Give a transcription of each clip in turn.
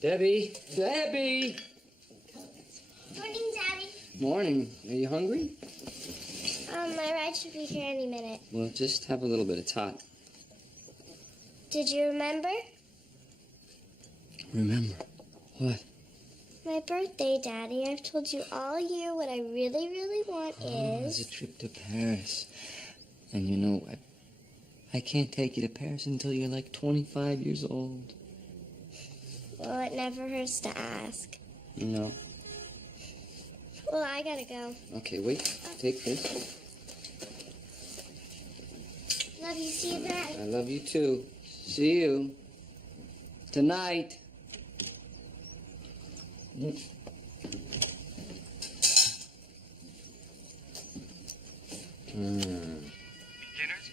Debbie! Debbie! Morning, Daddy. Morning. Are you hungry? My ride should be here any minute. Well, just have a little bit of tot. Did you remember? Remember? What? My birthday, Daddy. I've told you all year what I really, really want It's is... a trip to Paris. And you know what? I can't take you to Paris until you're like 25 years old. Well, it never hurts to ask. No. Well, I gotta go. Okay, wait. Take this. Love you. See you, Daddy. I love you too. See you. Tonight. Beginner's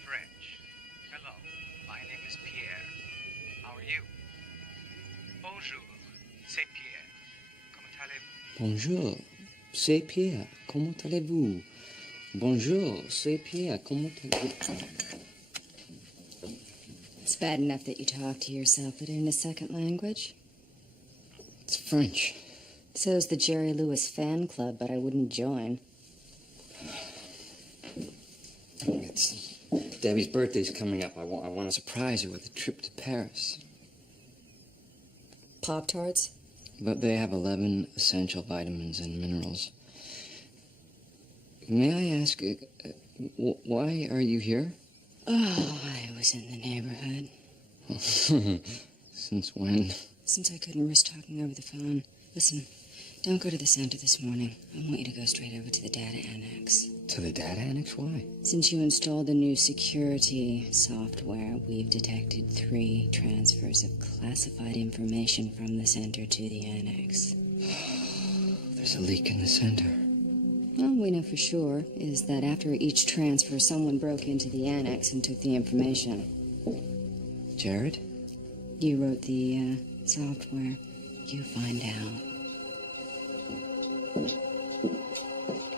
French. Hello, my name is Pierre. How are you? Bonjour, c'est Pierre. Comment allez-vous? Bonjour, c'est Pierre. Comment allez-vous? Bonjour, c'est Pierre. Comment allez-vous? It's bad enough that you talk to yourself, but in a second language. It's French. So's the Jerry Lewis fan club, but I wouldn't join. It's Debbie's birthday's coming up. I want to surprise her with a trip to Paris. Pop-Tarts? But they have 11 essential vitamins and minerals. May I ask, why are you here? Oh, I was in the neighborhood. Since when? Since I couldn't risk talking over the phone. Listen, don't go to the center this morning. I want you to go straight over to the data annex. To the data annex? Why? Since you installed the new security software, we've detected 3 transfers of classified information from the center to the annex. There's a leak in the center. All we know for sure is that after each transfer, someone broke into the annex and took the information. Jared? You wrote the software. You find out.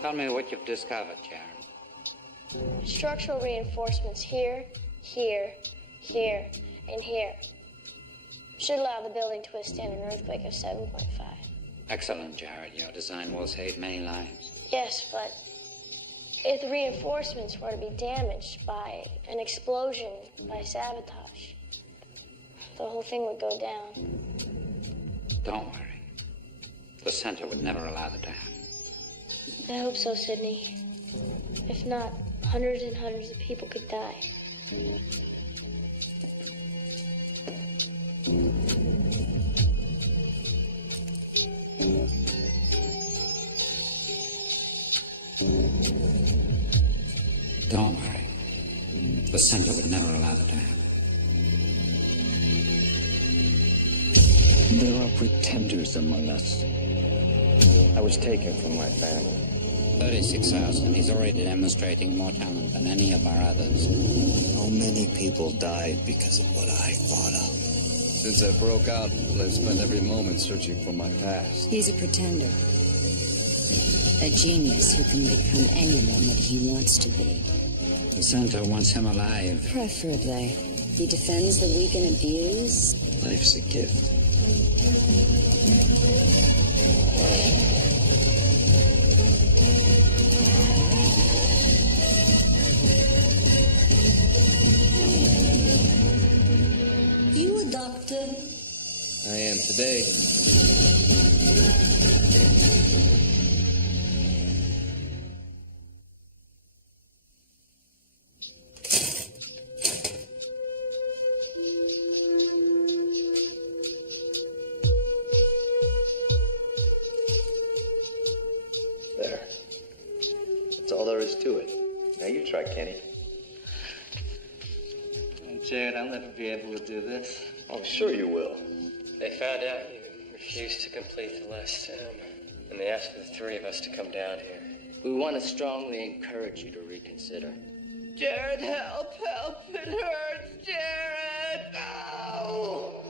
Tell me what you've discovered, Jared. Structural reinforcements here, here, here, and here. Should allow the building to withstand an earthquake of 7.5. Excellent, Jared. Your design will save many lives. Yes, but if the reinforcements were to be damaged by an explosion, by sabotage, the whole thing would go down. Don't worry. The center would never allow that to happen. I hope so, Sidney. If not, hundreds and hundreds of people could die. Don't worry. The center would never allow that to happen. There are pretenders among us. I was taken from my family. 36,000. He's already demonstrating more talent than any of our others. How many people died because of what I thought of? Since I broke out, I've spent every moment searching for my past. He's a pretender. A genius who can become anyone that he wants to be. The center wants him alive. Preferably. He defends the weak and abused. Life's a gift. You a doctor? I am today. There. That's all there is to it. Now you try, Kenny. Jared, I'll never be able to do this. Oh, sure you will. They found out you refused to complete the last term, and they asked for the 3 of us to come down here. We want to strongly encourage you to reconsider. Jared, help, help, it hurts, Jared! No!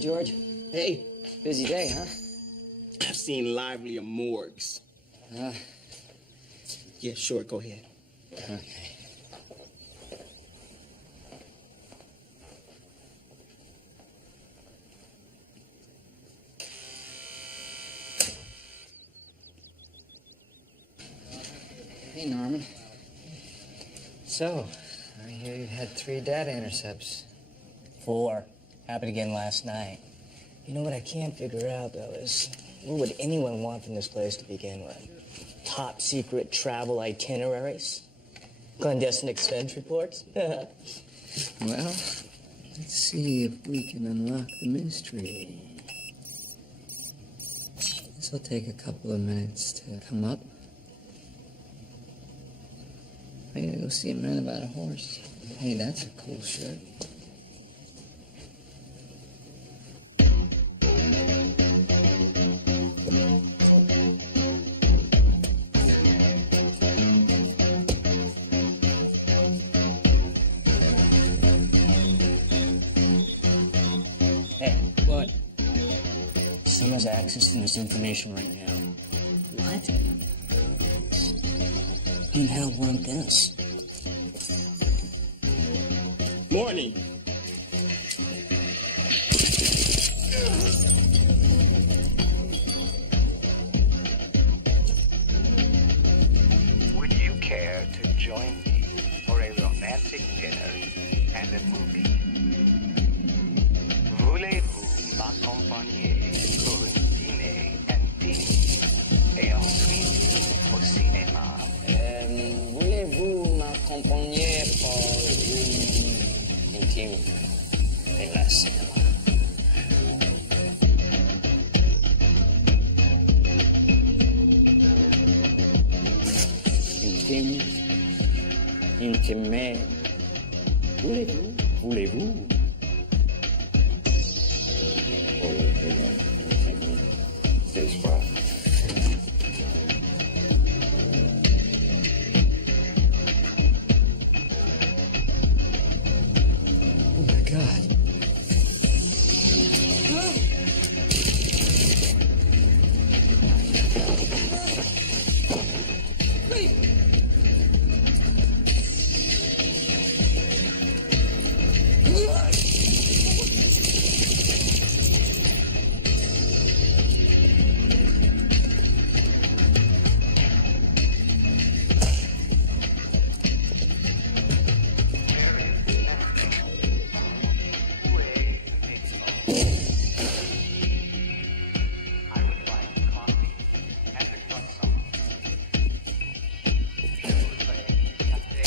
George. Hey, Busy day, huh? I've seen livelier morgues. Yeah, sure, go ahead. Okay. Hey, Norman. So, I hear you had 3 data intercepts. 4. Happened again last night. You know what I can't figure out, though, is what would anyone want from this place to begin with? Top secret travel itineraries? Clandestine expense reports? Well, let's see if we can unlock the mystery. This will take a couple of minutes to come up. I gotta go see a man about a horse. Hey, that's a cool shirt. Hey, What? someone has access to this information right now. What? Who the hell want this? Morning. Would you care to join me for a romantic dinner and a movie? Voulez-vous m'accompagner pour un dîner intime et ensuite au cinéma? Voulez-vous m'accompagner pour une intime et la cinéma? Intime. Voulez-vous? Voulez-vous? This one. Oh my God. I would like coffee and a croissant. S'il vous plaît, café.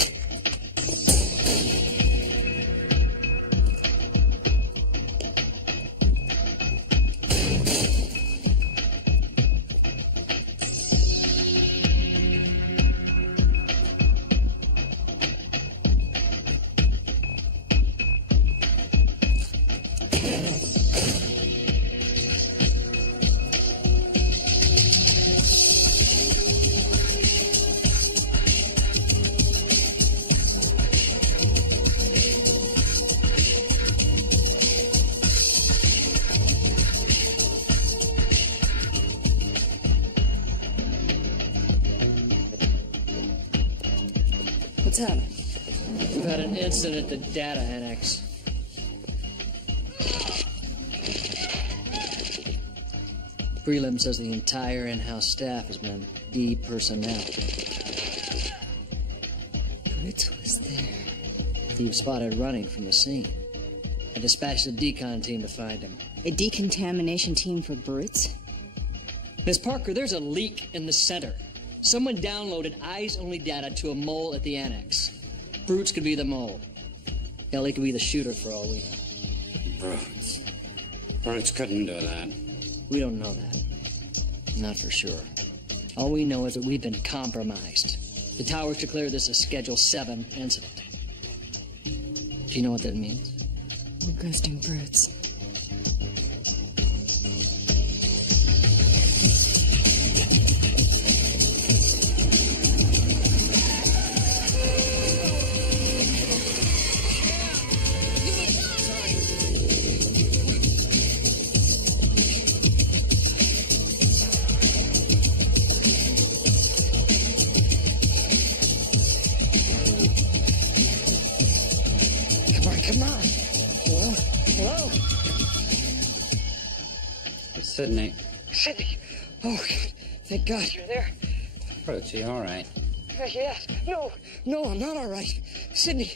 What's happening? We've had an incident at the data annex. Prelim says the entire in-house staff has been de-personnel. Fritz was there. He was spotted running from the scene. I dispatched a decon team to find him. A decontamination team for brutes? Miss Parker, there's a leak in the center. Someone downloaded eyes-only data to a mole at the annex. Brutes could be the mole. Ellie could be the shooter for all we know. Brutes. Brutes couldn't do that. We don't know that. Not for sure. All we know is that we've been compromised. The towers declare this a Schedule 7 incident. Do you know what that means? We're ghosting brutes. Sydney. Sydney! Oh, thank God you're there. Brooks, you all right? Yes. No, I'm not all right. Sydney,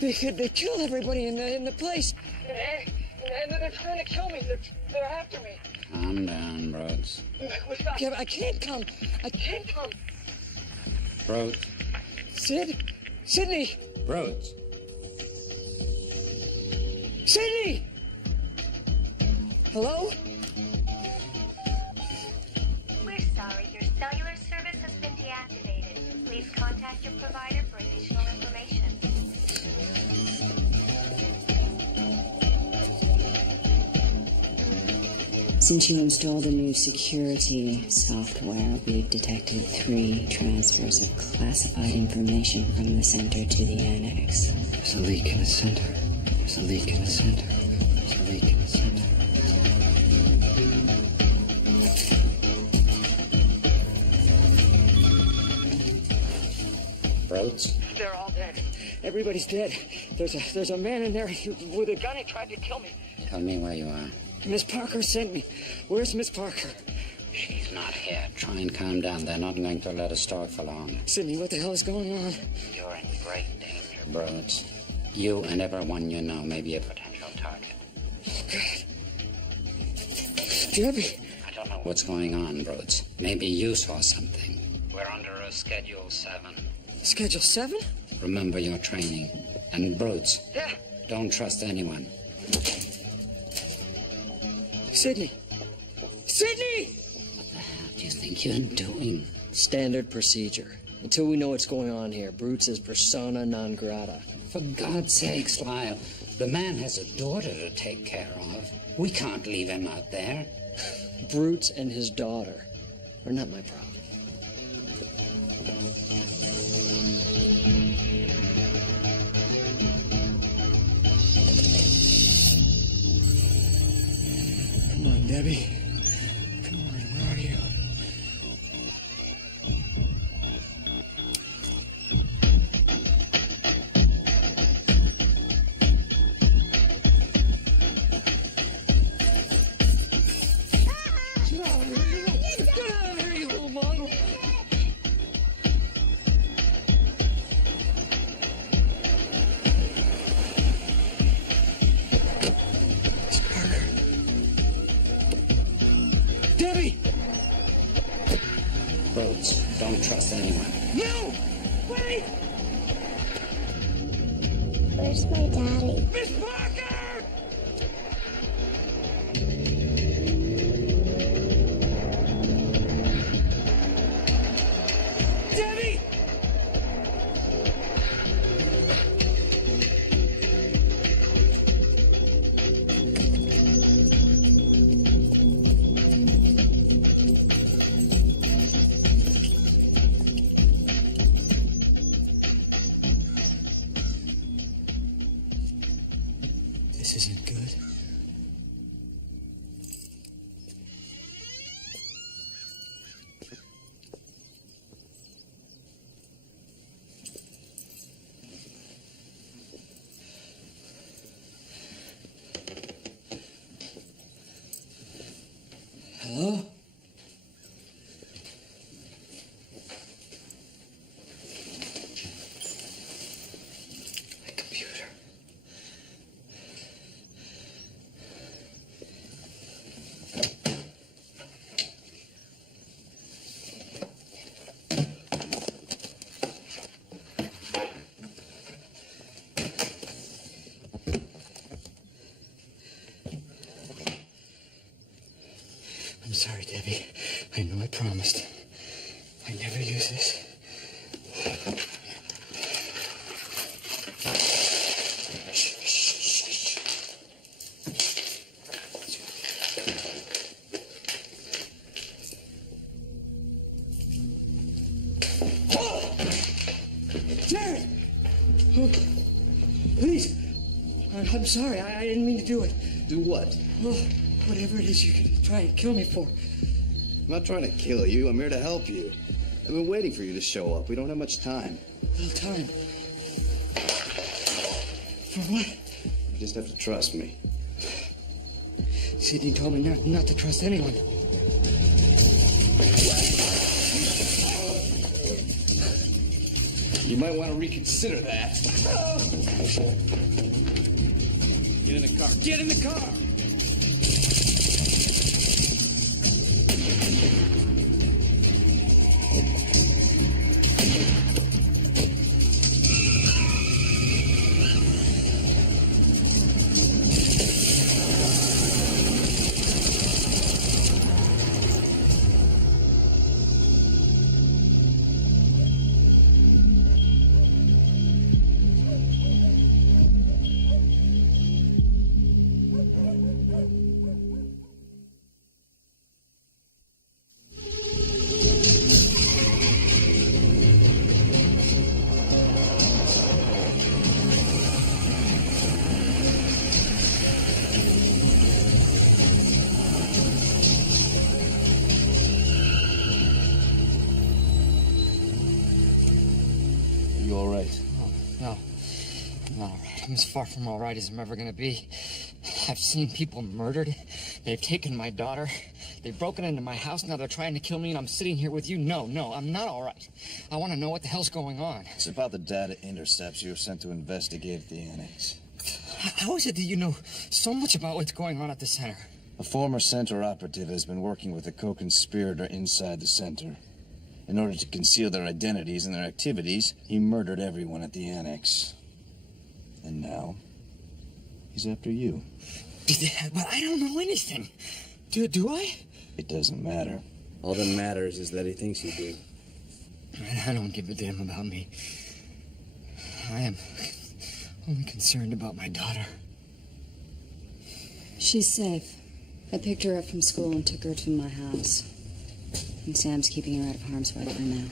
they killed everybody in the place. And they're trying to kill me. They're after me. Calm down, Brooks. Yeah, I can't come. Brooks. Sydney! Brooks. Sydney! Hello? We're sorry, your cellular service has been deactivated. Please contact your provider for additional information. Since you installed the new security software, we've detected 3 transfers of classified information from the center to the annex. There's a leak in the center. There's a leak in the center. There's a leak in the center. Brooks? They're all dead. Everybody's dead. There's a man in there with a gun. He tried to kill me. Tell me where you are. Miss Parker sent me. Where's Miss Parker? She's not here. Try and calm down. They're not going to let us talk for long. Sydney, what the hell is going on? You're in great danger, Brooks. You and everyone you know may be a potential target. Oh, God. Debbie. I don't know what's going on, Brooks. Maybe you saw something. We're under a Schedule 7. Schedule 7? Remember your training. And Brooks. Yeah. Don't trust anyone. Sydney! Sydney! What the hell do you think you're doing? Standard procedure. Until we know what's going on here, Brutes is persona non grata. For God's sakes, Lyle, the man has a daughter to take care of. We can't leave him out there. Brutes and his daughter are not my problem. Come on, Debbie. Come on, where are you? Get out of here, you little mongrel! Miss Parker. Debbie! Brooks, don't trust anyone. No! Wait! Where's my daddy? Miss Parker! Debbie! This isn't good. Hello? My computer. I'm sorry, Debbie. I know I promised. I never use this. Jared! Oh, please. I'm sorry. I didn't mean to do it. Do what? Oh, whatever it is you can try and kill me for. I'm not trying to kill you. I'm here to help you. I've been waiting for you to show up. We don't have much time. No time. For what? You just have to trust me. Sydney told me not to trust anyone. You might want to reconsider that. Get in the car. Get in the car! I'm as far from all right as I'm ever gonna be. I've seen people murdered. They've taken my daughter. They've broken into my house. Now they're trying to kill me, and I'm sitting here with you. No, I'm not all right. I want to know what the hell's going on. It's about the data intercepts you were sent to investigate at the annex. How is it that you know so much about what's going on at the center? A former center operative has been working with a co-conspirator inside the center. In order to conceal their identities and their activities, he murdered everyone at the annex. And now, he's after you. But I don't know anything. Do I? It doesn't matter. All that matters is that he thinks you do. I don't give a damn about me. I am only concerned about my daughter. She's safe. I picked her up from school and took her to my house. And Sam's keeping her out of harm's way for now.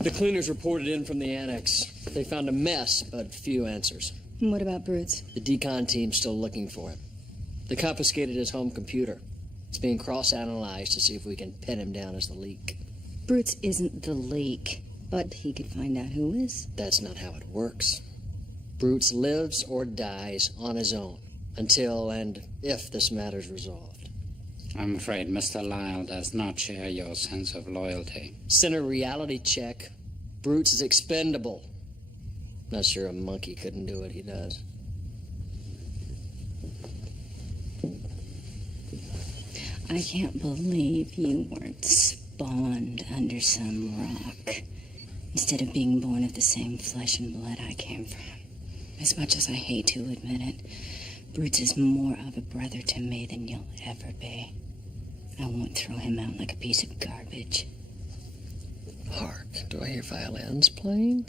The cleaners reported in from the annex. They found a mess, but few answers. And what about Brutes? The decon team's still looking for him. They confiscated his home computer. It's being cross-analyzed to see if we can pin him down as the leak. Brutes isn't the leak, but he could find out who is. That's not how it works. Brutes lives or dies on his own, until and if this matter's resolved. I'm afraid Mr. Lyle does not share your sense of loyalty. Center reality check. Brutes is expendable. Not sure a monkey couldn't do what he does. I can't believe you weren't spawned under some rock instead of being born of the same flesh and blood I came from. As much as I hate to admit it, Brutes is more of a brother to me than you'll ever be. I won't throw him out like a piece of garbage. Hark, do I hear violins playing?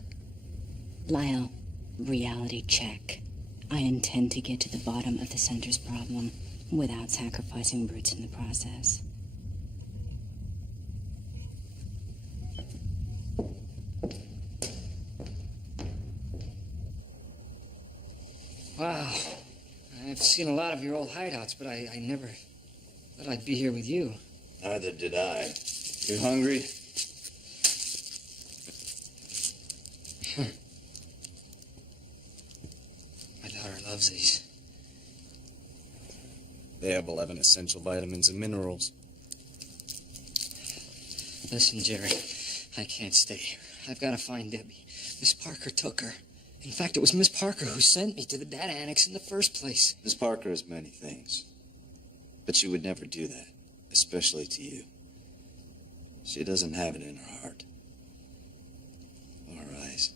Lyle, reality check. I intend to get to the bottom of the center's problem without sacrificing Brutes in the process. Wow. I've seen a lot of your old hideouts, but I never thought I'd be here with you. Neither did I. You hungry? My daughter loves these. They have 11 essential vitamins and minerals. Listen, Jerry, I can't stay here. I've got to find Debbie. Miss Parker took her. In fact, it was Miss Parker who sent me to the data annex in the first place. Miss Parker is many things, but she would never do that, especially to you. She doesn't have it in her heart. Or her eyes.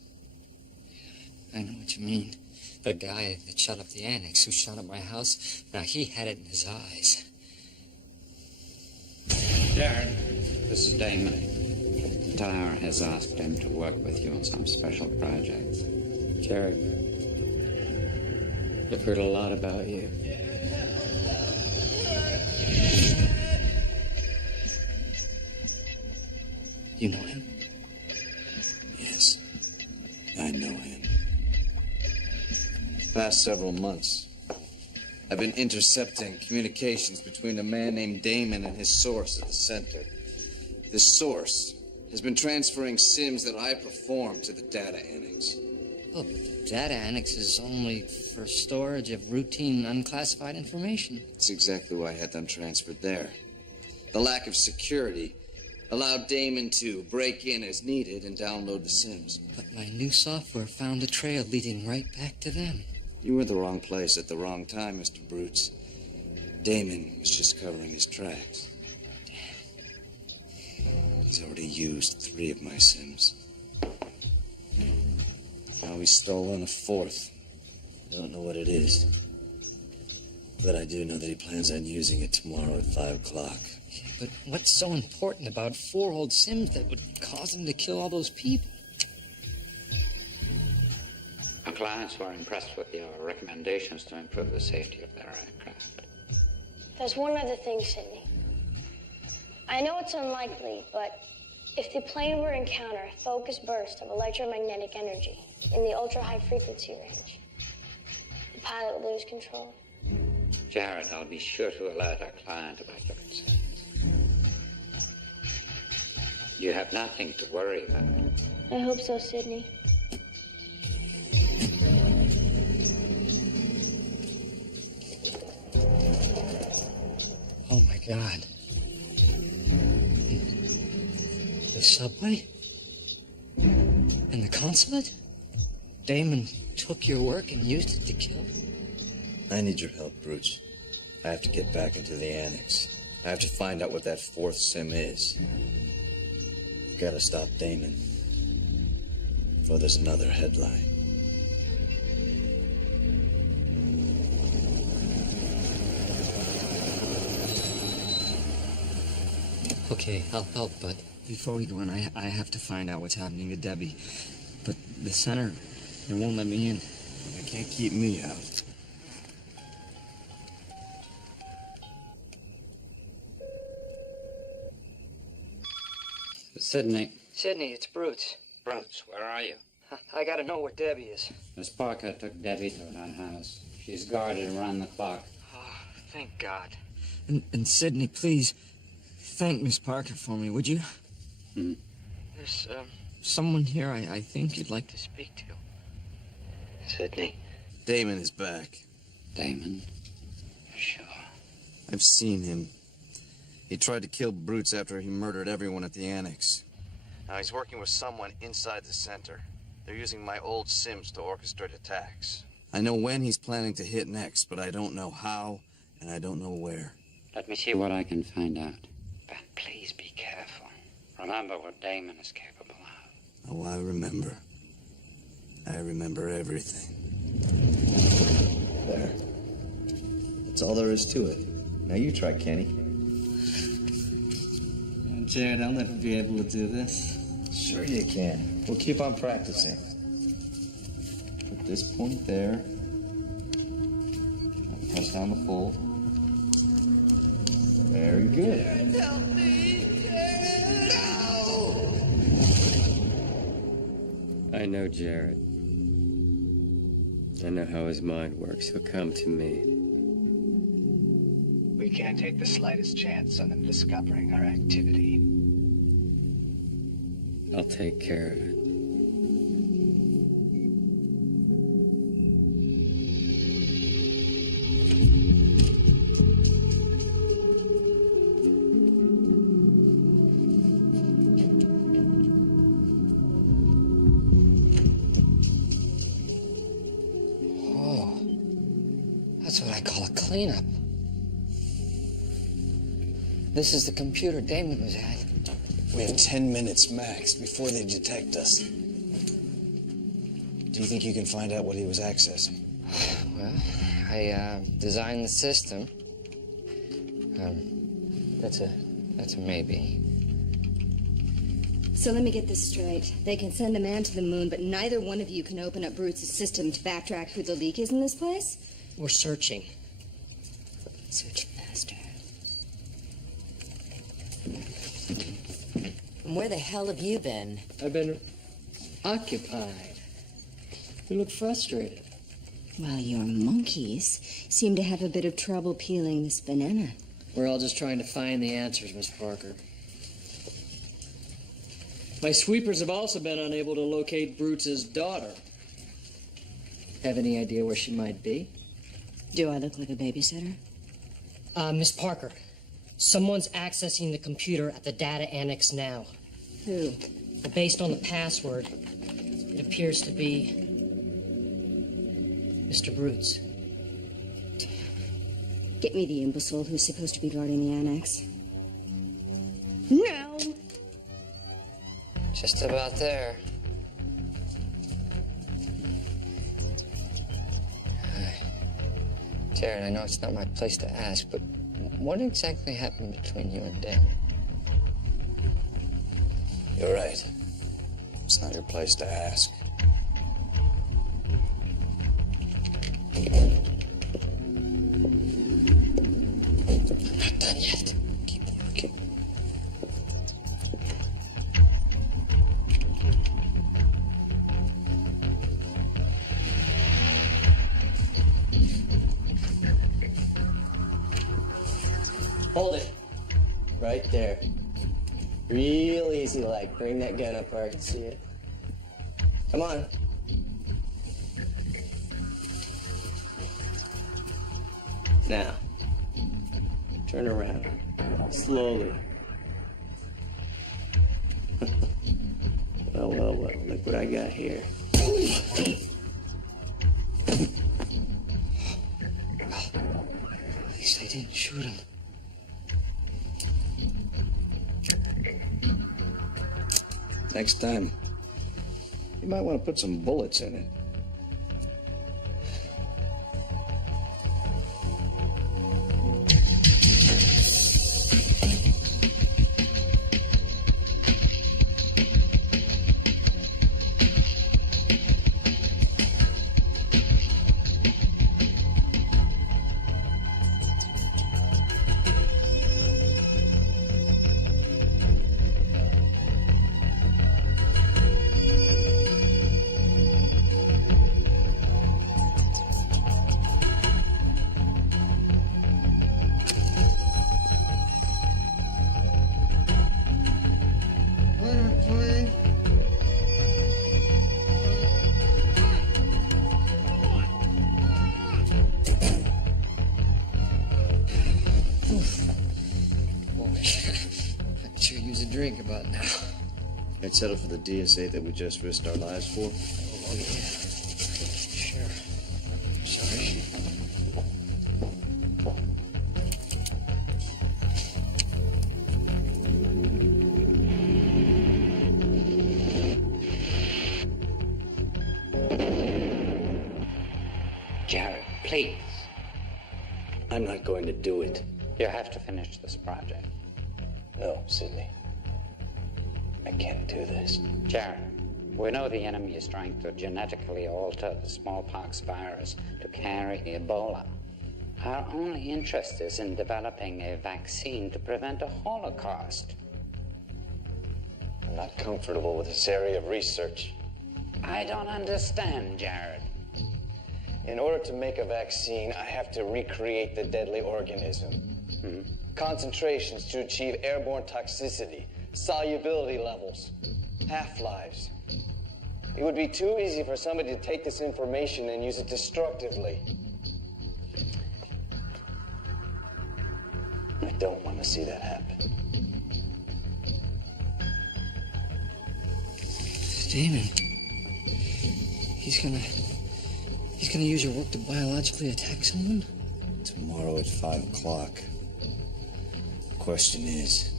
I know what you mean. The guy that shot up the annex, who shot up my house, now he had it in his eyes. Darren, this is Damon. Tyler has asked him to work with you on some special projects. Jared, I've heard a lot about you. You know him? Yes, I know him. Past several months, I've been intercepting communications between a man named Damon and his source at the center. This source has been transferring sims that I perform to the data annex. Oh, but the data annex is only for storage of routine unclassified information. That's exactly why I had them transferred there. The lack of security allowed Damon to break in as needed and download the sims. But my new software found a trail leading right back to them. You were in the wrong place at the wrong time, Mr. Brutes. Damon was just covering his tracks. He's already used 3 of my sims. Now he's stolen a 4th. Don't know what it is. But I do know that he plans on using it tomorrow at 5 o'clock. But what's so important about 4 old sims that would cause him to kill all those people? Our clients were impressed with your recommendations to improve the safety of their aircraft. There's one other thing, Sydney. I know it's unlikely, but if the plane were to encounter a focused burst of electromagnetic energy in the ultra-high frequency range, the pilot would lose control. Jared, I'll be sure to alert our client about your concerns. You have nothing to worry about. I hope so, Sydney. Oh, my God. The subway? And the consulate? Damon took your work and used it to kill? I need your help, Brutes. I have to get back into the annex. I have to find out what that 4th sim is. Gotta stop Damon. Before there's another headline. Okay, I'll help, but before we go in, I have to find out what's happening to Debbie. But the center, they won't let me in. They can't keep me out. Sydney. Sydney, it's Brutes. Brutes, where are you? I gotta know where Debbie is. Miss Parker took Debbie to her house. She's guarded around the clock. Oh, thank God. And Sydney, please, thank Miss Parker for me, would you? Hmm. There's someone here I think you'd like to speak to. Sydney. Damon is back. Damon? Sure. I've seen him. He tried to kill Brutes after he murdered everyone at the annex. Now he's working with someone inside the center. They're using my old sims to orchestrate attacks. I know when he's planning to hit next, but I don't know how, and I don't know where. Let me see what I can find out. But please be careful. Remember what Damon is capable of. Oh, I remember. I remember everything. There. That's all there is to it. Now you try, Kenny. Jared, I'll never be able to do this. Sure you can. We'll keep on practicing. Put this point there. Press down the fold. Very good. Help me! No! I know Jared. I know how his mind works. He'll come to me. We can't take the slightest chance on them discovering our activity. I'll take care of it. Oh, that's what I call a cleanup. This is the computer Damon was at. We have 10 minutes max before they detect us. Do you think you can find out what he was accessing? Well, I designed the system. That's a maybe. So let me get this straight. They can send a man to the moon, but neither one of you can open up Brutes' system to backtrack who the leak is in this place? We're searching. Search faster. And where the hell have you been? I've been occupied. You look frustrated. Well, your monkeys seem to have a bit of trouble peeling this banana. We're all just trying to find the answers, Miss Parker. My sweepers have also been unable to locate Brutes' daughter. Have any idea where she might be? Do I look like a babysitter? Miss Parker, someone's accessing the computer at the data annex now. Who? Based on the password, it appears to be Mr. Brutes. Get me the imbecile who's supposed to be guarding the annex. No! Just about there. Jared, I know it's not my place to ask, but what exactly happened between you and Damon? You're right. It's not your place to ask. I'm not done yet. Keep working. Hold it. Right there. Real easy, like. Bring that gun up where I can see it. Come on. Now, turn around. Slowly. Well, look what I got here. At least I didn't shoot him. Next time, you might want to put some bullets in it. Drink about now. I'd settle for the DSA that we just risked our lives for. Oh, yeah. Sure. Sorry. Jared, please. I'm not going to do it. You have to finish this project. No, Sidney. I can't do this. Jared, we know the enemy is trying to genetically alter the smallpox virus to carry Ebola. Our only interest is in developing a vaccine to prevent a Holocaust. I'm not comfortable with this area of research. I don't understand, Jared. In order to make a vaccine, I have to recreate the deadly organism. Concentrations to achieve airborne toxicity, solubility levels, half-lives. It would be too easy for somebody to take this information and use it destructively. I don't want to see that happen. Damon. He's gonna use your work to biologically attack someone? Tomorrow at 5 o'clock. The question is,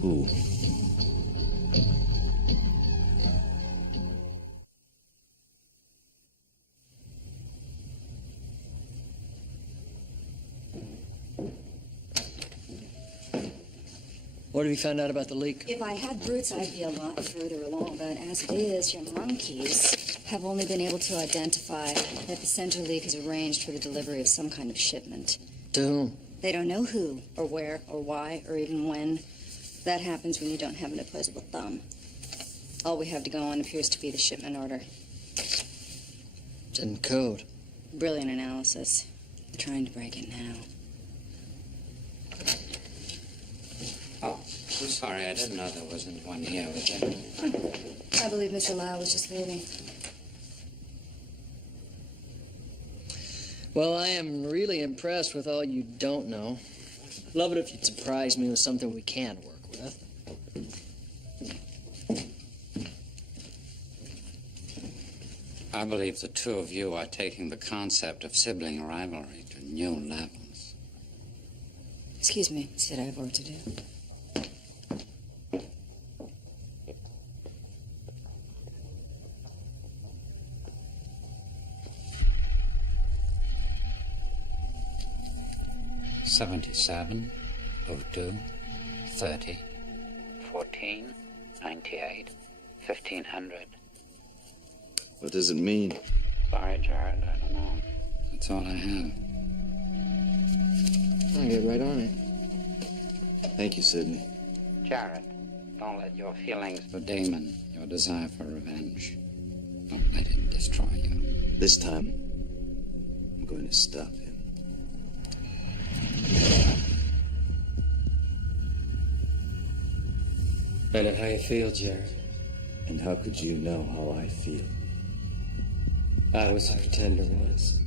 who? What have you found out about the leak? If I had brutes, I'd be a lot further along, but as it is, your monkeys have only been able to identify that the center leak is arranged for the delivery of some kind of shipment. To whom? They don't know who, or where, or why, or even when. That happens when you don't have an opposable thumb. All we have to go on appears to be the shipment order. It's in code. Brilliant analysis. They're trying to break it now. Oh, I'm sorry. I didn't know there wasn't one here with you. I believe Mr. Lyle was just leaving. Well, I am really impressed with all you don't know. Love it if you'd surprise me with something we can work with. I believe the two of you are taking the concept of sibling rivalry to new levels. Excuse me, said I have work to do. $77, 02, 30, 14, 98, 1500. What does it mean? Sorry, Jared, I don't know. That's all I have. I'll get right on it. Thank you, Sidney. Jared, don't let your feelings for Damon, your desire for revenge, don't let him destroy you. This time, I'm going to stop him. I know how you feel, Jared. And how could you know how I feel? I was a pretender once.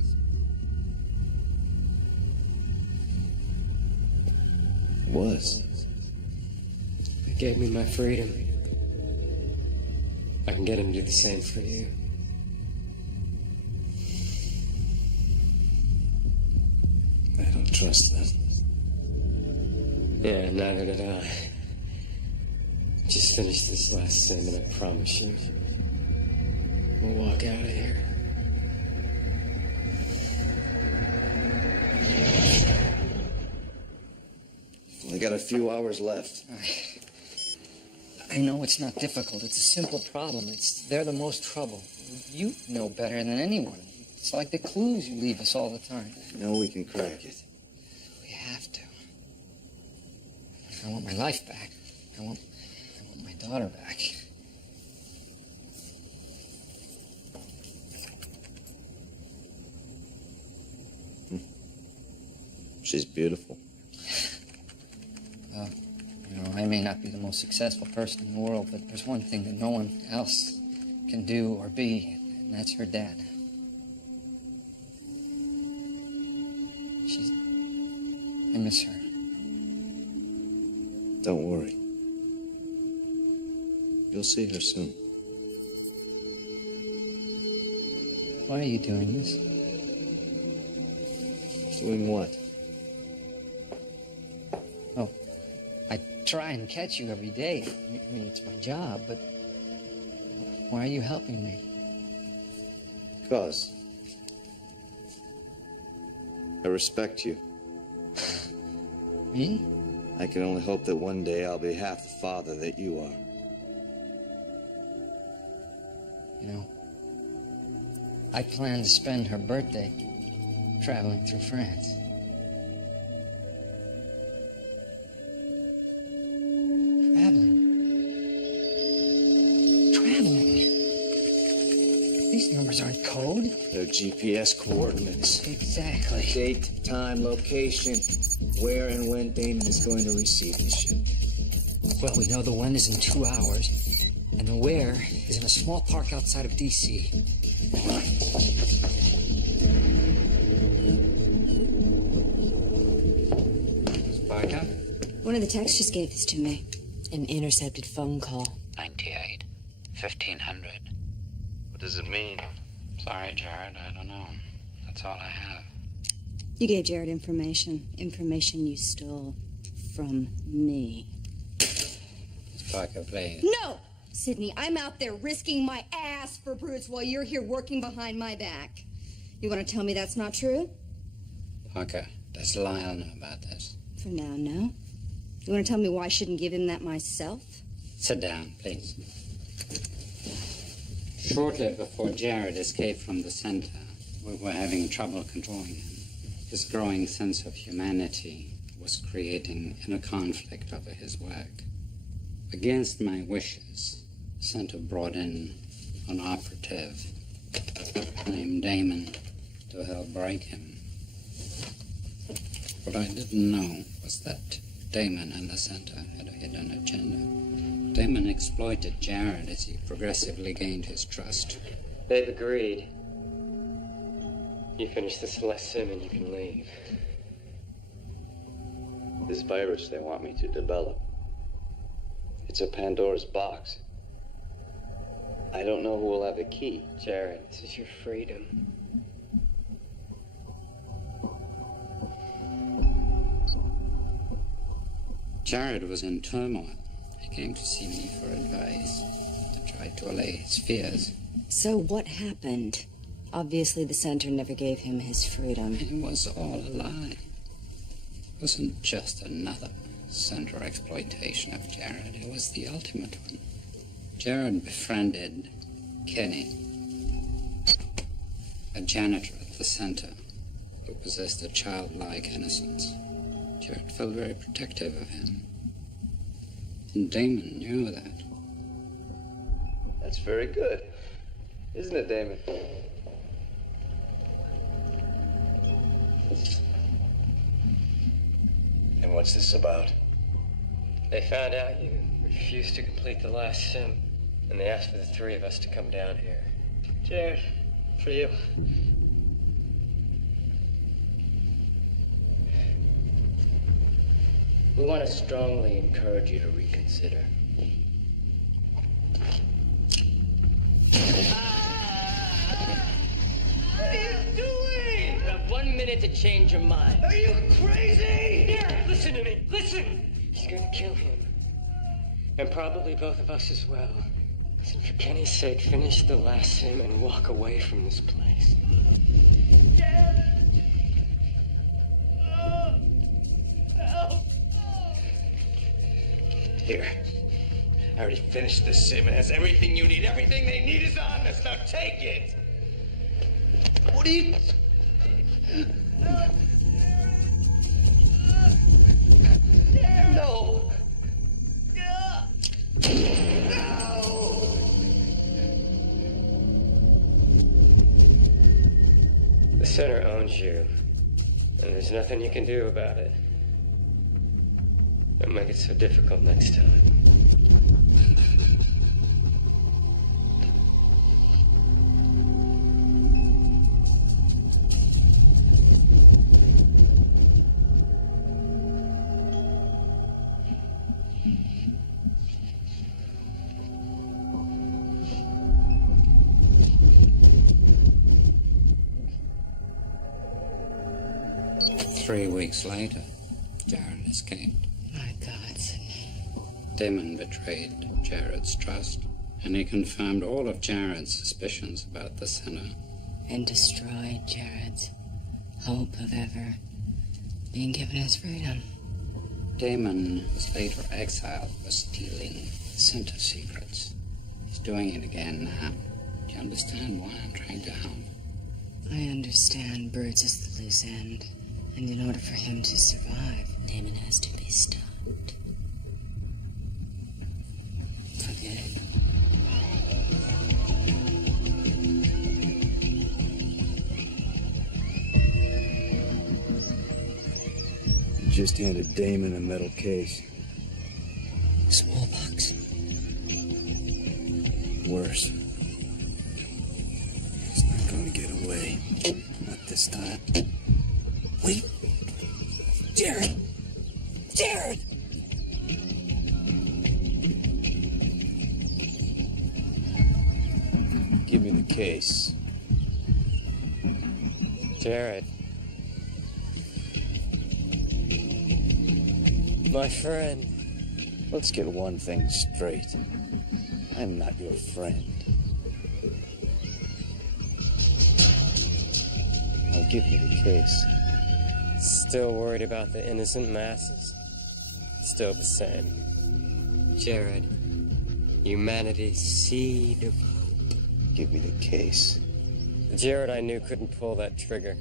Was? It gave me my freedom. I can get him to do the same for you. I don't trust that. Yeah, neither did I. Just finish this last scene and I promise you, we'll walk out of here. We got a few hours left. I know it's not difficult. It's a simple problem. They're the most trouble. You know better than anyone. It's like the clues you leave us all the time. No, we can crack it. We have to. I want my life back. I want my daughter back. She's beautiful. I may not be the most successful person in the world, but there's one thing that no one else can do or be, and that's her dad. I miss her. Don't worry. You'll see her soon. Why are you doing this? Doing what? Oh, I try and catch you every day. I mean, it's my job, but why are you helping me? Because I respect you. Me? I can only hope that one day I'll be half the father that you are. You know, I plan to spend her birthday traveling through France. Traveling? These numbers aren't code. They're GPS coordinates. Exactly. Date, time, location, where and when Damon is going to receive the ship. Well, we know the when is in 2 hours, and the where is in a small park outside of D.C. Sparta? One of the texts just gave this to me. An intercepted phone call. 98, 1500. What does it mean? Sorry, Jared, I don't know. That's all I have. You gave Jared information. Information you stole from me. Parker, please. No! Sydney, I'm out there risking my ass for brutes while you're here working behind my back. You want to tell me that's not true? Parker, does Lyle know about this? For now, no. You want to tell me why I shouldn't give him that myself? Sit down, please. Shortly before Jared escaped from the center, we were having trouble controlling him. His growing sense of humanity was creating inner conflict over his work. Against my wishes, the center brought in an operative named Damon to help break him. What I didn't know was that Damon and the center had a hidden agenda. Damon exploited Jared as he progressively gained his trust. They've agreed. You finish this last sim and you can leave. This virus they want me to develop. It's a Pandora's box. I don't know who will have the key. Jared, this is your freedom. Jared was in turmoil. He came to see me for advice. I tried to allay his fears. So what happened? Obviously the center never gave him his freedom. It was all a lie. It wasn't just another center exploitation of Jared. It was the ultimate one. Jared befriended Kenny, a janitor at the center who possessed a childlike innocence. Jared felt very protective of him. And Damon knew that. That's very good. Isn't it, Damon? And what's this about? They found out you refused to complete the last sim, and they asked for the three of us to come down here. Jared, for you. We want to strongly encourage you to reconsider. What are you doing? You have 1 minute to change your mind. Are you crazy? Here, listen to me. Listen. He's going to kill him. And probably both of us as well. Listen, for Kenny's sake, finish the last sim and walk away from this place. Help! Here. I already finished the sim. It has everything you need. Everything they need is on this. Now take it. What are you... No. No. The center owns you, and there's nothing you can do about it. Don't make it so difficult next time. Three weeks later, Jared escaped. My God, Sidney. Damon betrayed Jared's trust, and he confirmed all of Jared's suspicions about the center. And destroyed Jared's hope of ever being given his freedom. Damon was later exiled for stealing center secrets. He's doing it again now. Do you understand why I'm trying to help? I understand Birds is the loose end. And in order for him to survive, Damon has to be stopped. Forget it. You just handed Damon a metal case. Smallpox. Worse. He's not going to get away. Not this time. Wait. Jared! Jared! Give me the case. Jared. My friend. Let's get one thing straight. I'm not your friend. Now give me the case. Still worried about the innocent masses? Still the same. Jared, humanity's seed of hope. Give me the case. The Jared I knew couldn't pull that trigger.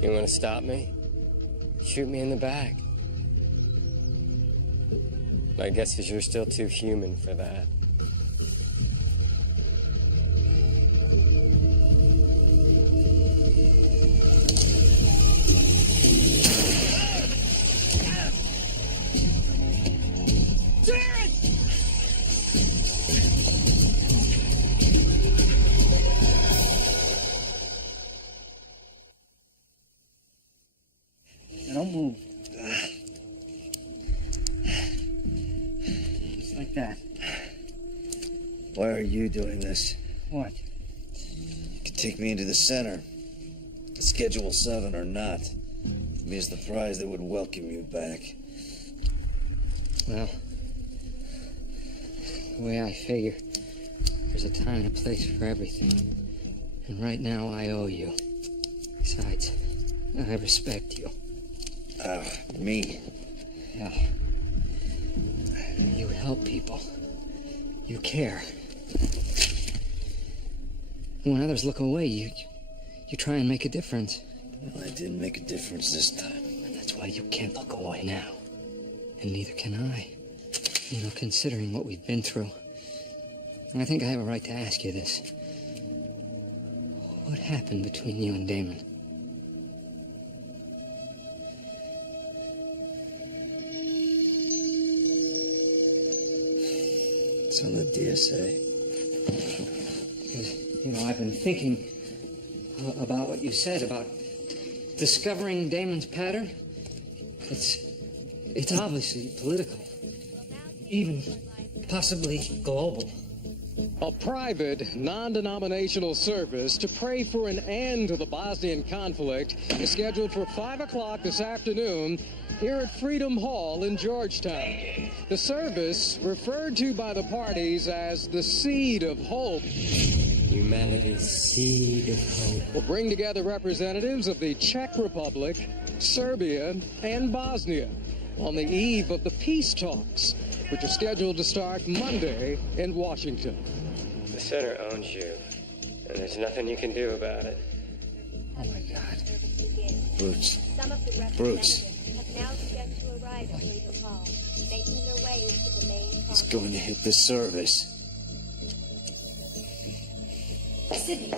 You want to stop me? Shoot me in the back. My guess is you're still too human for that. Don't move. Just like that. Why are you doing this? What? You could take me into the center. Schedule 7 or not. It means the prize that would welcome you back. Well, the way I figure, there's a time and a place for everything. And right now, I owe you. Besides, I respect you. Me? Yeah. You help people. You care. When others look away, you try and make a difference. Well, I didn't make a difference this time. And that's why you can't look away now. And neither can I. You know, considering what we've been through. And I think I have a right to ask you this. What happened between you and Damon? It's on the DSA. You know, I've been thinking about what you said about discovering Damon's pattern. It's obviously political. Even possibly global. A private, non-denominational service to pray for an end to the Bosnian conflict is scheduled for 5 o'clock this afternoon here at Freedom Hall in Georgetown. The service, referred to by the parties as the Seed of Hope, humanity's seed of hope, will bring together representatives of the Czech Republic, Serbia, and Bosnia on the eve of the peace talks, which are scheduled to start Monday in Washington. The center owns you, and there's nothing you can do about it. Oh my God. Bruce. Some of the Bruce. have now begun to arrive at Freedom Hall, making their way into the main It's going to hit the service. Sydney.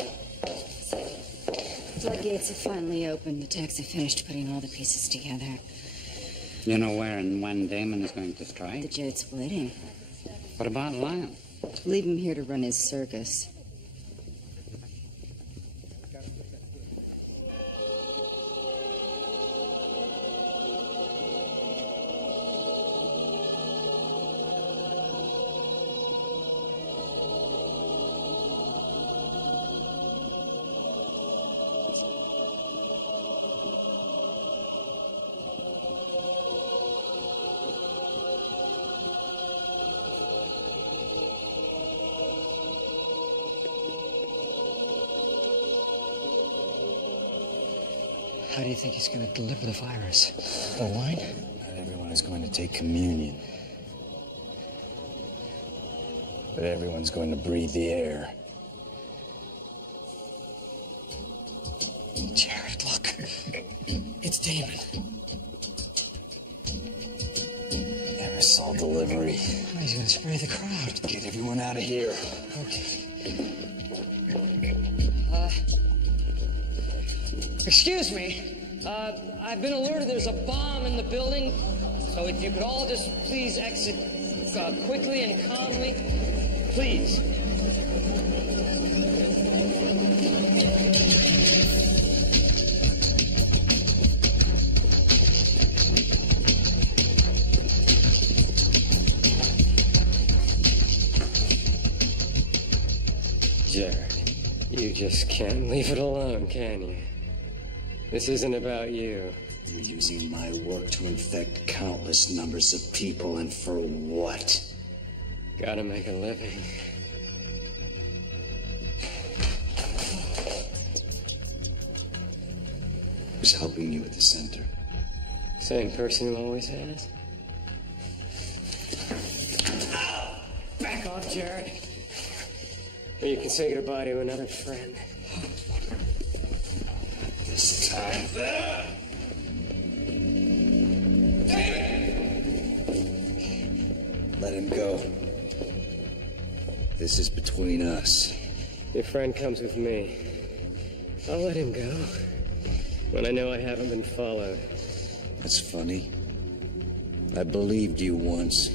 Floodgates have finally opened. The techs have finished putting all the pieces together. You know where and when Damon is going to strike? The jet's waiting. What about Lyle? Leave him here to run his circus. How do you think he's going to deliver the virus? The wine? Not everyone is going to take communion. But everyone's going to breathe the air. Jared, look. It's Damon. Aerosol delivery. He's going to spray the crowd. Get everyone out of here. Okay. Excuse me. I've been alerted there's a bomb in the building. So if you could all just please exit quickly and calmly. Please. Jared, you just can't leave it alone, can you? This isn't about you. You're using my work to infect countless numbers of people, and for what? Gotta make a living. Who's helping you at the center? Same person who always has. Back off, Jared. Or you can say goodbye to another friend. This time. Let him go. This is between us. Your friend comes with me. I'll let him go. When I know I haven't been followed. That's funny. I believed you once.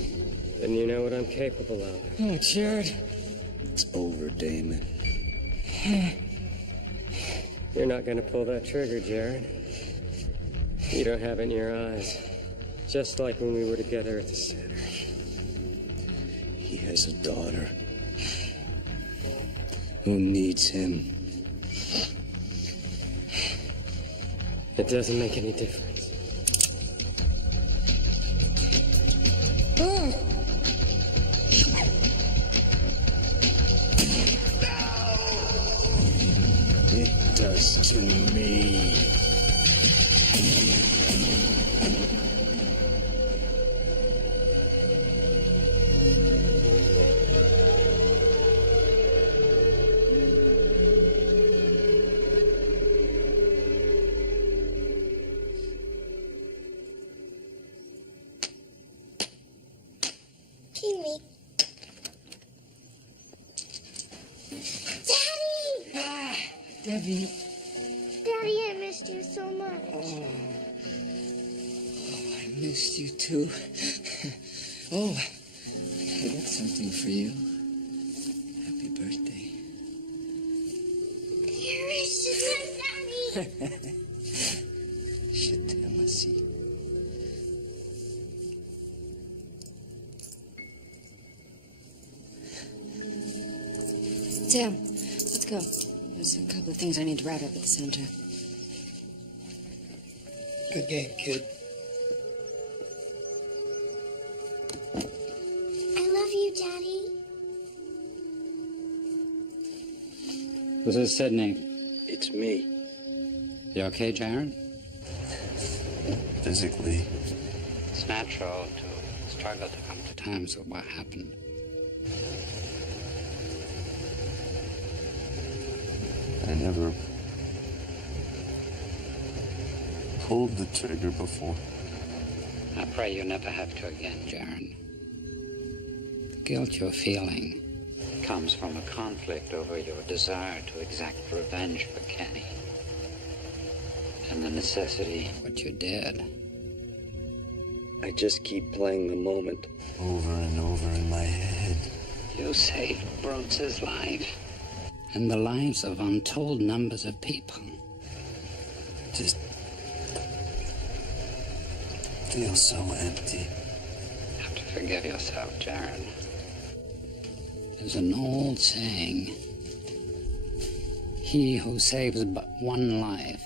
Then you know what I'm capable of. Oh, Jared. It's over, Damon. You're not gonna pull that trigger, Jared. You don't have it in your eyes. Just like when we were together at the center. He has a daughter who needs him. It doesn't make any difference. It does to me. Kiwi. Daddy! Debbie. Daddy, I missed you so much. Oh, I missed you too. Oh, I got something for you. Happy birthday. Here is Daddy. Je t'aime aussi. Sam, let's go. There's a couple of things I need to wrap up at the center. Good game, kid. I love you, Daddy. This is Sydney. It's me. You okay, Jared? Physically. It's natural to struggle to come to terms with what happened. I never pulled the trigger before. I pray you never have to again, Jared. The guilt you're feeling comes from a conflict over your desire to exact revenge for Kenny and the necessity of what you did. I just keep playing the moment over and over in my head. You saved Broads' life and the lives of untold numbers of people. Just feel so empty. You have to forgive yourself, Jared. There's an old saying, he who saves but one life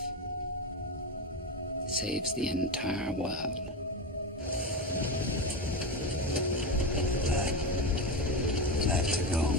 saves the entire world. Got to go.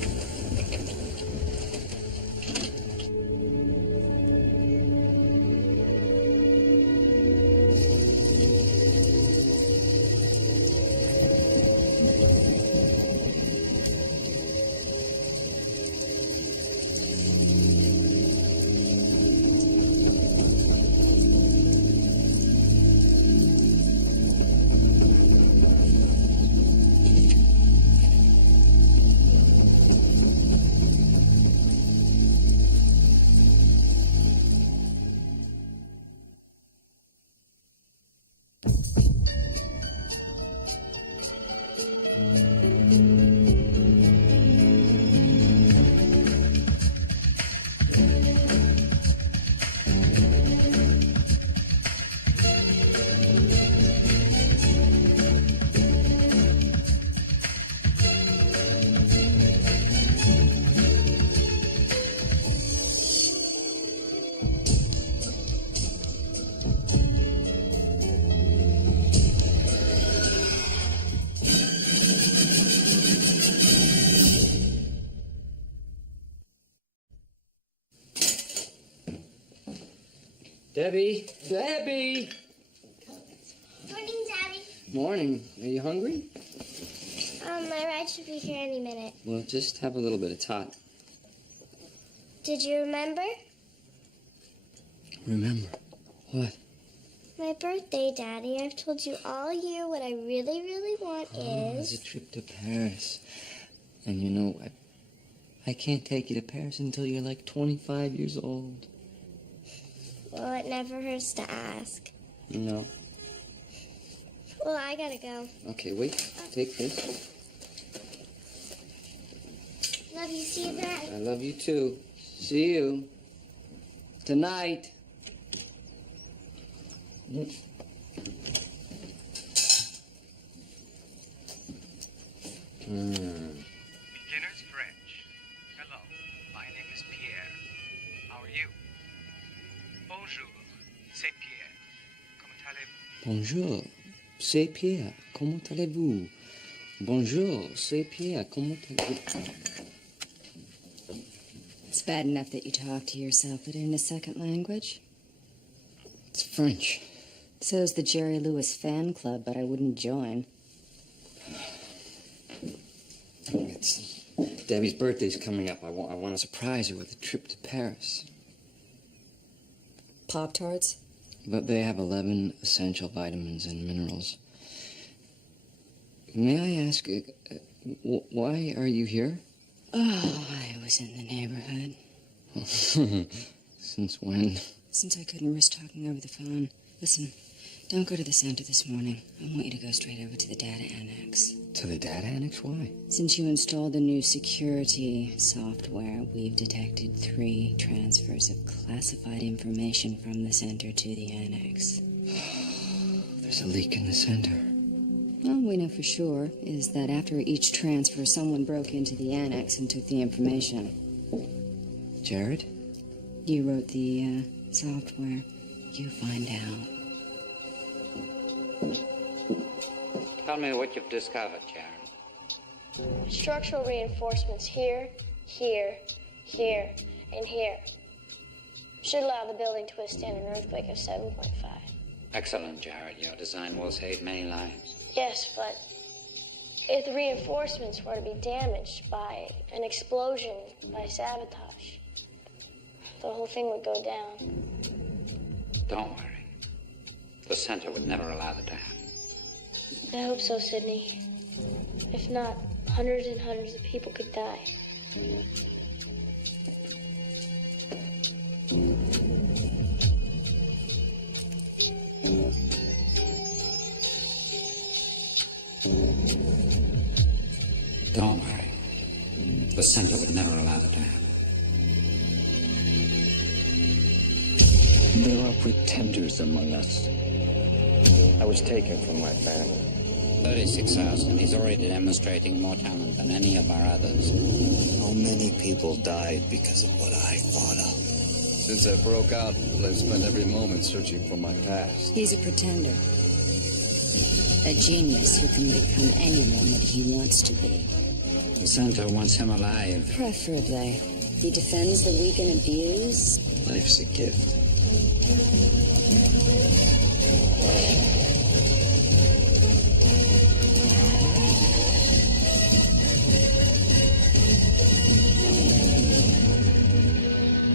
Debbie! Debbie! Morning, Daddy. Morning. Are you hungry? My ride should be here any minute. Well, just have a little bit of tot. Did you remember? Remember? What? My birthday, Daddy. I've told you all year what I really, really want It's is... a trip to Paris. And you know, I can't take you to Paris until you're like 25 years old. Well, it never hurts to ask. No. Well, I gotta go. Okay, wait. Take this. Love you. See you, Dad. I love you too. See you. Tonight. Beginner's French. Hello, my name is Pierre. How are you? Bonjour, c'est Pierre. Comment allez-vous? Bonjour, c'est Pierre. Comment allez-vous? Bonjour, c'est Pierre. Comment allez-vous? It's bad enough that you talk to yourself, but in a second language? It's French. So's the Jerry Lewis fan club, but I wouldn't join. It's Debbie's birthday's coming up. I want to surprise her with a trip to Paris. Pop-Tarts? But they have 11 essential vitamins and minerals. May I ask, why are you here? Oh, I was in the neighborhood. Since when? Since I couldn't risk talking over the phone. Listen, don't go to the center this morning. I want you to go straight over to the data annex. To the data annex? Why? Since you installed the new security software, we've detected 3 transfers of classified information from the center to the annex. There's a leak in the center. All we know for sure is that after each transfer, someone broke into the annex and took the information. Jared? You wrote the software. You find out. Tell me what you've discovered, Jared. Structural reinforcements here, here, here, and here. Should allow the building to withstand an earthquake of 7.5. Excellent, Jared. Your design will save many lives. Yes, but if the reinforcements were to be damaged by an explosion, by sabotage, the whole thing would go down. Don't worry. The center would never allow that to happen. I hope so, Sidney. If not, hundreds and hundreds of people could die. Don't worry. The center would never allow that to happen. There are pretenders among us. I was taken from my family. 36 hours, and he's already demonstrating more talent than any of our others. How many people died because of what I thought of? Since I broke out, I've spent every moment searching for my past. He's a pretender. A genius who can become anyone that he wants to be. The center wants him alive. Preferably. He defends the weak and abused. Life's a gift.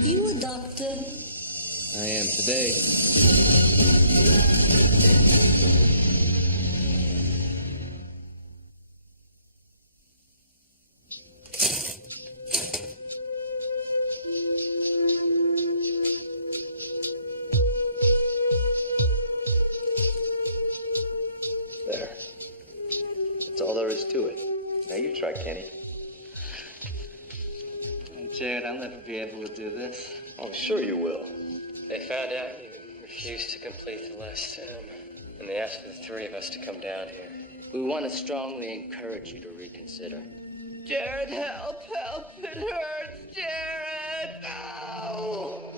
You a doctor? I am today. There. That's all there is to it. Now you try, Kenny. Jared, I'll never be able to do this. Oh, sure you will. They found out you refused to complete the last sim, and they asked for the 3 of us to come down here. We want to strongly encourage you to reconsider. Jared, help, help, it hurts, Jared! No!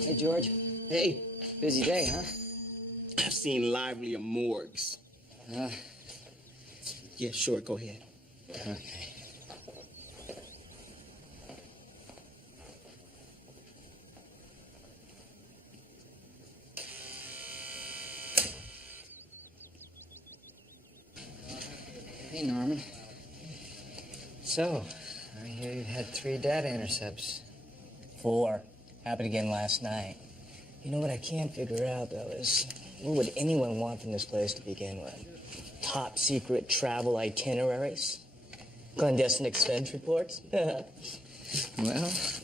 Hey, George. Hey, Busy day, huh? I've seen livelier morgues. Yeah, sure, go ahead. Okay. Hey, Norman. So, I hear you had 3 data intercepts. 4. Happened again last night. You know what I can't figure out, though, is what would anyone want from this place to begin with? Top secret travel itineraries? Clandestine expense reports? Well, let's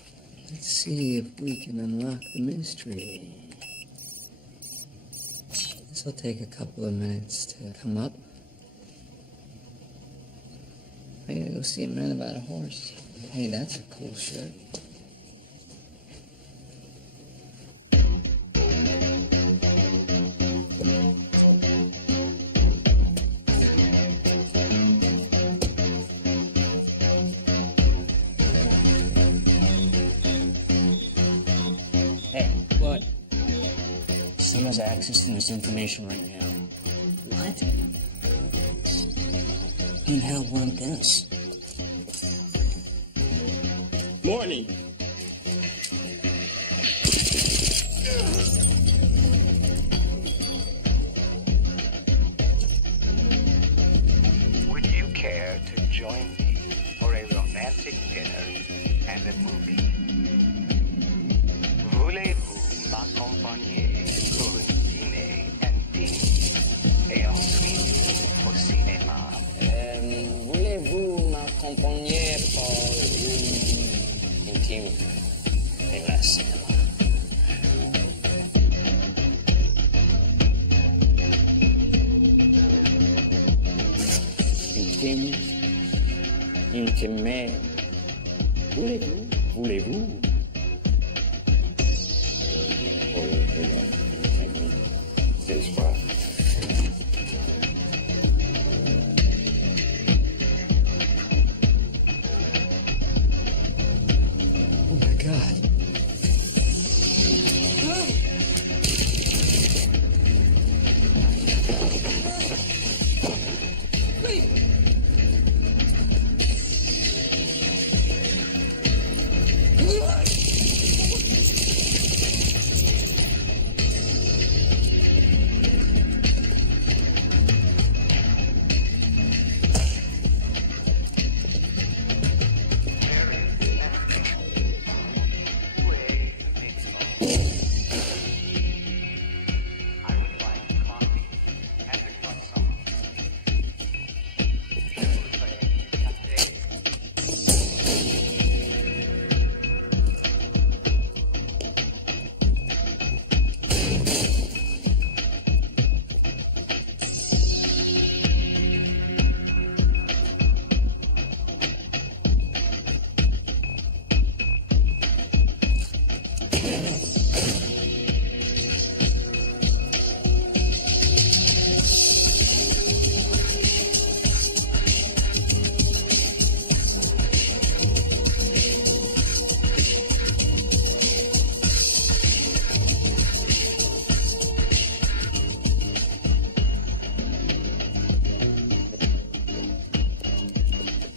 see if we can unlock the mystery. This will take a couple of minutes to come up. I gotta go see a man about a horse. Hey, that's a cool shirt. Hey, what? Someone's accessing this information right now. What? Who the hell want this? Morning. Would you care to join me for a romantic dinner and a movie? Voulez-vous m'accompagner pour un dîner intime et ensuite au cinéma? Voulez-vous m'accompagner pour une intime et la cinéma? Intime, intime. Voulez-vous? Voulez-vous? This one. Oh my God.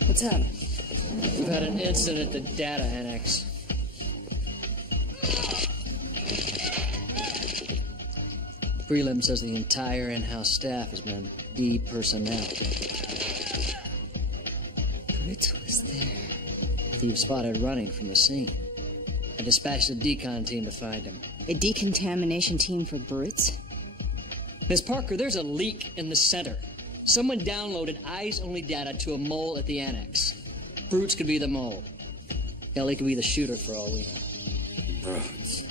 What's up? We've had an incident at the data annex. Prelim says the entire in-house staff has been de-personnel. Brutes was there. Thief spotted running from the scene. I dispatched a decon team to find him. A decontamination team for brutes? Miss Parker, there's a leak in the center. Someone downloaded eyes-only data to a mole at the annex. Brutes could be the mole. Ellie could be the shooter for all we know. Brutes.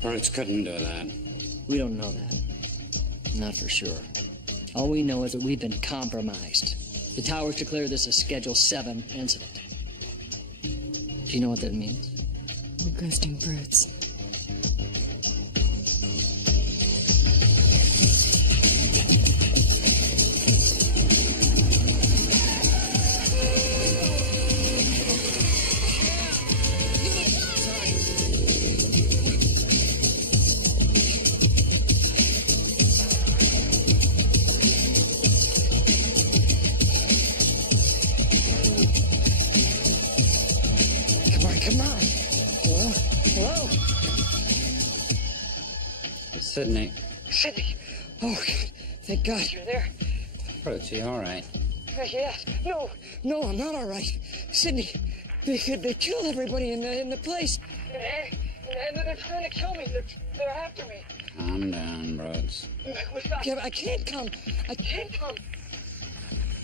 Brutes couldn't do that. We don't know that. Not for sure. All we know is that we've been compromised. The towers declare this a Schedule 7 incident. Do you know what that means? We're ghosting brutes. Come on. Hello? Hello? Sydney. Sydney. Oh, God. Thank God you're there. Brutes, you all right? Yes. No, I'm not all right. Sydney, they killed everybody in the place. And they're trying to kill me. They're after me. Calm down, Brooks. Yeah, I can't come. I can't come.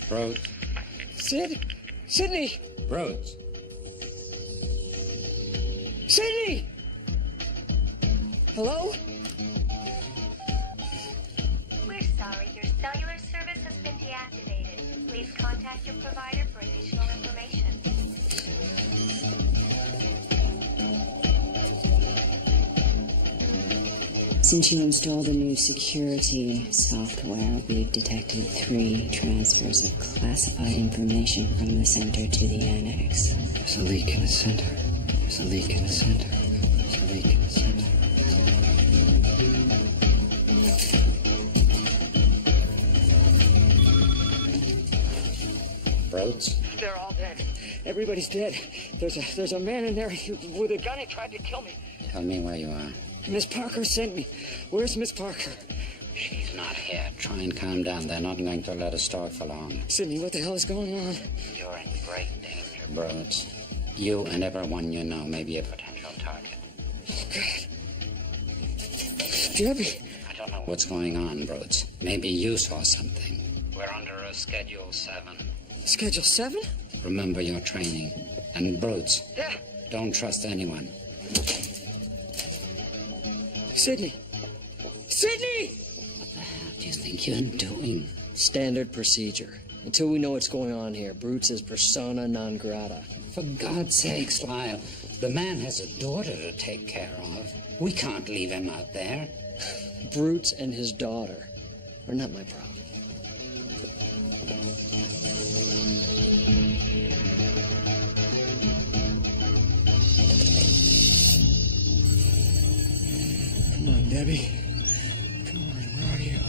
Brooks. Sydney! Brooks. Sydney! Hello? We're sorry, your cellular service has been deactivated. Please contact your provider for additional information. Since you installed the new security software, we've detected 3 transfers of classified information from the center to the annex. There's a leak in the center. There's a leak in the center. There's a leak in the center. Brooks? They're all dead. Everybody's dead. There's a man in there with a gun. He tried to kill me. Tell me where you are. Miss Parker sent me. Where's Miss Parker? She's not here. Try and calm down. They're not going to let us talk for long. Sydney, what the hell is going on? You're in great danger, Brooks. You and everyone you know may be a potential target. Oh, God. Debbie. I don't know what's going on, Brooks. Maybe you saw something. We're under a Schedule 7. Schedule 7? Remember your training. And Brooks. Yeah. Don't trust anyone. Sydney! Sydney! What the hell do you think you're doing? Standard procedure. Until we know what's going on here, Brutes is persona non grata. For God's sakes, Lyle, the man has a daughter to take care of. We can't leave him out there. Brutes and his daughter are not my problem. Come on, Debbie. Come on, where are you?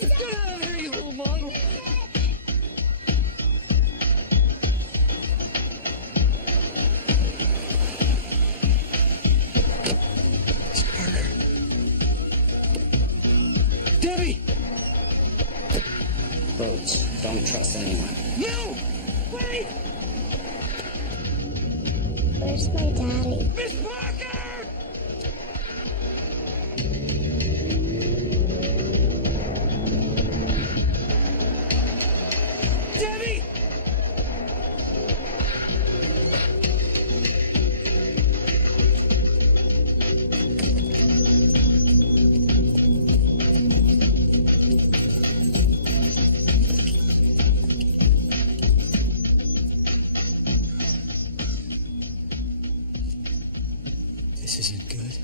Get out of here, you little mongrel! It's Parker. Debbie! Brooks, don't trust anyone. No! Wait! Where's my daddy? Miss Parker! Debbie! This isn't good.